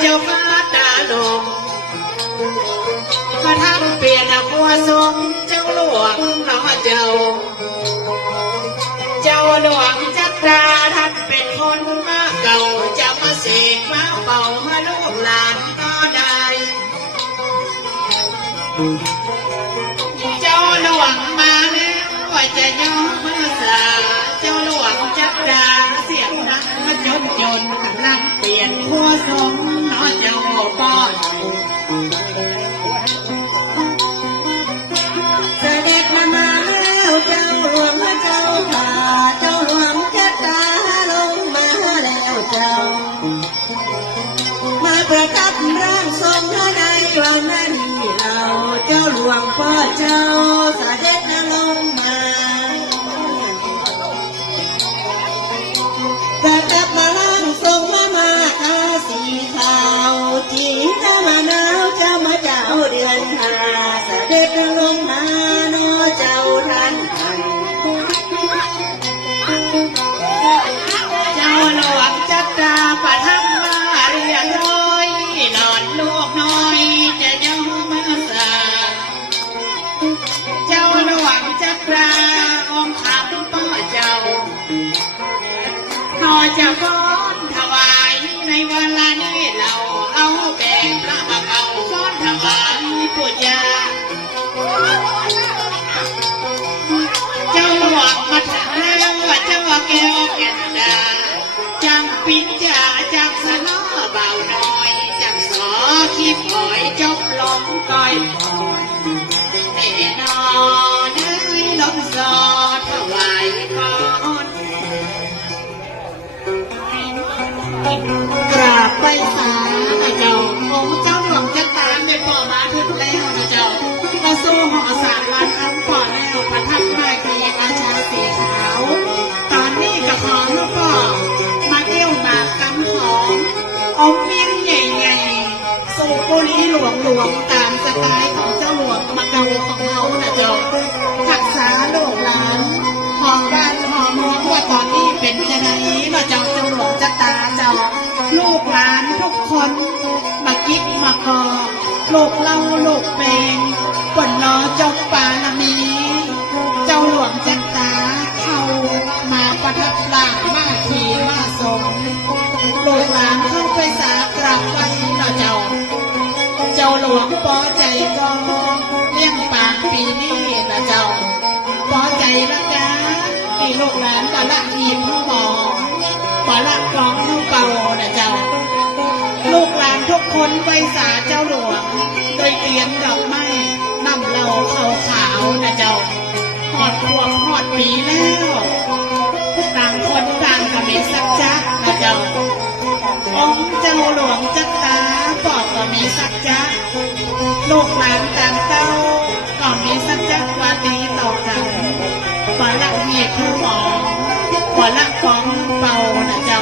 เจ้าฟ้าตาลงมาทำเปลี่ยนหัวทรงเจ้าหลวงน้อเจ้าหลวงจักราท่านเป็นคนมาเก่าจะมาเสกมาเป่ามาลูกหลานก็ได้เจ้าหลวงมาแล้วว่าจะย่อมือสาเจ้าหลวงจักราเสียงดังมาจนกำลังเปลี่ยนหัวทรงน้อเจ้าป้อนเสด็จมาแล้วเจ้าหลวงพระเจ้าค่ะเจ้าหลวงจักราลงมาแล้วเจ้ามาประทับร่างทรงในวังนั้นเราเจ้าหลวงพ่อเจ้าเสด็จลงมาประทับมาร่างทรงมาตาสีขาวจีนมะนาวเจ้ามาเจ้าเดือนห้าเสด็จลงมาโนเจ้าท่านเจ้าหลวงจักราประทับมาเรียบร้อยหลอนลูกน้อยจะย่อมาสาเจ้าหลวงจักราองค์ขำป้อเจ้านอจะฟ้อนถวายในวันละนี้เราเอาแบ่งพระมาเอาฟ้อนถวายปุญญาเจ้าหลวงมาถามแล้วว่าเจ้าแก้วแก่นดาจังปิญจาจังสนอเบาน้อยจังสอขี้ปล่อยจบลมก้อยปล่อยเนนอเนยลมสอถวายพรกราบไปสานะเจ้าองค์เจ้าหลวงจักรานได้พ่อมาถึงแล้วนะเจ้ามาสู้หอสารลานคำพ่อแล้วประทับได้กีอาชาสีขาวตอนนี้ก็ขอลูกพ่อมาเกี่ยวหมากกำของอมยิ้มใหญ่ๆสูบบุหรี่หลวงตามสไตล์ของเจ้าหลวงมาเกาของเขานะเจ้ารักษาลูกหลานหอบ้านหอเมืองว่าตอนนี้เป็นจะไหนมาเจ้าหลวงจักรเจ้าลูกหลานทุกคนมากิ๊กมากอลูกเล่าลูกเป็นปนล้อจบปาลมีเจ้าหลวงจักรเข้ามาประทับร่างมาทีมาทรงลูกหลานเข้าไปสากราบไหว้เจ้าหลวงปอใจก็เลี้ยงปากปีนี้นะเจ้าปอใจละนะที่ลูกหลานแต่ละทีมผู้หมอปละกองผู้เป่านะเจ้าลูกหลานทุกคนไปสาเจ้าหลวงโดยเตียนดอกไม้นำเราขาวนะเจ้าหอดพวงหอดปีแล้วต่างคนต่างก็มีสักจักนะเจ้าองค์เจ้าหลวงจักตาปอกก็มีสักจักลูกหลานต่างเต้าก็มีสักจักว่าดีต่อกันปละเหตุผู้หมอปละของเป่านะเจ้า